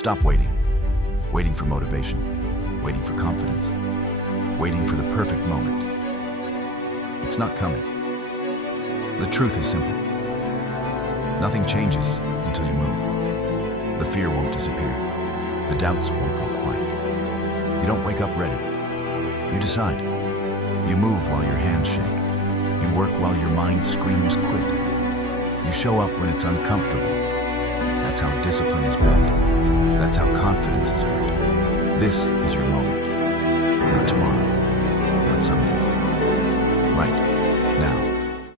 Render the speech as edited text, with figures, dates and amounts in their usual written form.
Stop waiting. Waiting for motivation. Waiting for confidence. Waiting for the perfect moment. It's not coming. The truth is simple. Nothing changes until you move. The fear won't disappear. The doubts won't go quiet. You don't wake up ready. You decide. You move while your hands shake. You work while your mind screams quit. You show up when it's uncomfortable. That's how discipline is built. That's how confidence is earned. This is your moment. Not tomorrow. Not someday. Right now.